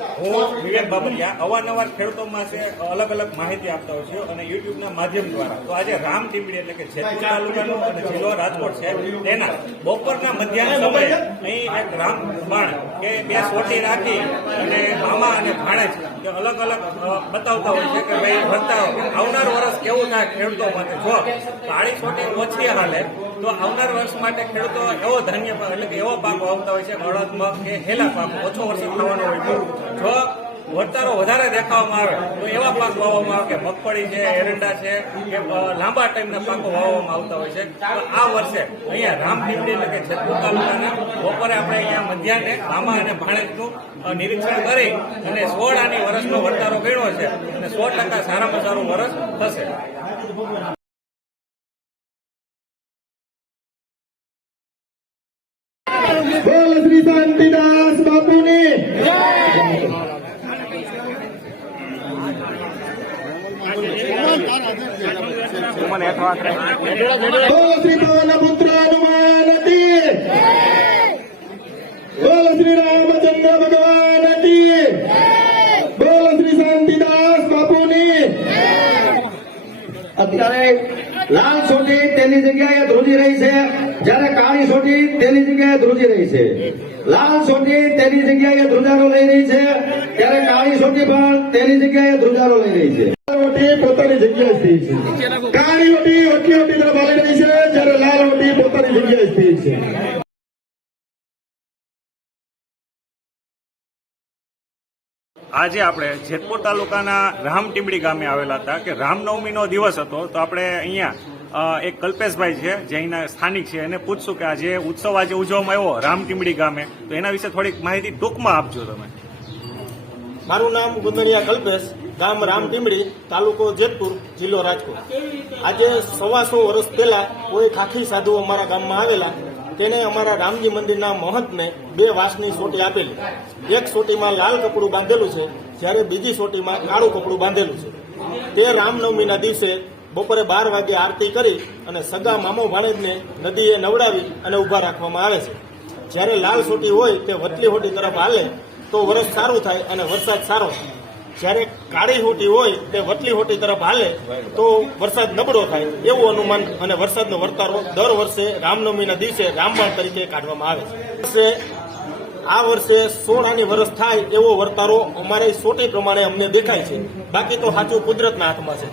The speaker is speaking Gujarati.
હું વિવેક બાબરિયા અવારનવાર ખેડૂતોમાં છે અલગ અલગ માહિતી આપતા હોય છે અને યુટ્યુબના માધ્યમ દ્વારા. તો આજે રામ ટીમડી એટલે કે જેતપુર તાલુકાનો અને જિલ્લો રાજકોટ છે તેના બપોરના મધ્યાહન સમયે અહીં એક રામ બાણ કે બે સોટી રાખી અને મામા અને ભાણેજ કે અલગ અલગ બતાવતા હોય છે કે ભાઈ ભરતા આવનાર વર્ષ કેવું થાય ખેડૂતો માટે જો કાળી સોટી ઓછી હાલે, તો આવનાર વર્ષ માટે ખેડૂતો એવો ધાન્ય એટલે કે એવો પાક વાવતા હોય છે મગ કે હેલા પાક ઓછો વર્ષી થવાનો હોય. જો વળતરો વધારે દેખાવામાં આવે. તો એવા પાક વાવવામાં આવે કે મગફળી છે, એરંડા છે, કે લાંબા ટાઈમના પાકો વાવવામાં આવતા હોય છે. આ વર્ષે અહીંયા રામ એટલે કે જેતપુર તાલુકાના બપોરે આપણે અહીંયા મધ્યાહને મામા અને ભાણેજનું નિરીક્ષણ કરી અને સોળ આની વર્ષનો વટારો ગણ્યો છે અને સો ટકા સારામાં સારું વર્ષ થશે. બોલ હનુમાન કી બોલ શ્રી રામચંદ્ર ભગવાન કી બોલ શ્રી શાંતિદાસ બાપુની. અત્યારે લાલ સોટી તેની જગ્યાએ ધ્રુજી રહી છે. જ્યારે કાળી સોટી તેની જગ્યાએ ધ્રુજી રહી છે. લાલ સોટી તેની જગ્યાએ ધ્રુજારો લઈ રહી છે. ત્યારે કાળી સોટી પણ તેની જગ્યાએ ધ્રુજારો લઈ રહી છે. ઓટી પોતાની જગ્યાએ સ્થિર છે. કાળી ઓટી ઓટી ઓટી તરફ હાલી રહી છે જ્યારે લાલ ઓટી પોતાની જગ્યાએ સ્થિર છે. આજે આપણે જેતપુર તાલુકાના રામટીમડી ગામે આવેલા હતા કે રામનવમીનો દિવસ હતો તો આપણે અહીંયા એક કલ્પેશભાઈ છે જે અહીંના સ્થાનિક છે એને પૂછશું કે આજે ઉત્સવ આજે ઉજવવામાં આવ્યો રામટીમડી ગામે. તો એના વિશે થોડીક માહિતી ટૂંકમાં આપજો તમે. મારું નામ ગુંદરિયા કલ્પેશ. ગામ રામ ટીમડી તાલુકો જેતપુર, જિલ્લો રાજકોટ. આજે સવાસો વર્ષ પહેલા કોઈ ખાખી સાધુ અમારા ગામમાં આવેલા, તેને અમારા રામજી મંદિરના મહંતને બે વાસની સોટી આપેલી. એક સોટીમાં લાલ કપડું બાંધેલું છે, જ્યારે બીજી સોટીમાં કાળું કપડું બાંધેલું છે. તે રામનવમીના દિવસે બપોરે બાર વાગે આરતી કરી અને સગા મામો ભાણેજને નદીએ નવડાવી અને ઊભા રાખવામાં આવે છે. જ્યારે લાલ સોટી હોય તે વતલી હોટી તરફ હાલે, તો વરસ સારું થાય અને વરસાદ સારો થાય. જ્યારે કાળી હોટી હોય તે વટલી હોટી તરફ હાલે, તો વરસાદ નબળો થાય એવું અનુમાન અને વરસાદનો વર્તારો દર વર્ષે રામનવમીના દિવસે રામબાણ તરીકે કાઢવામાં આવે છે. આ વર્ષે સોળાની વરસ થાય એવો વર્તારો અમારે સોટી પ્રમાણે અમને દેખાય છે. બાકી તો સાચું કુદરતના હાથમાં છે.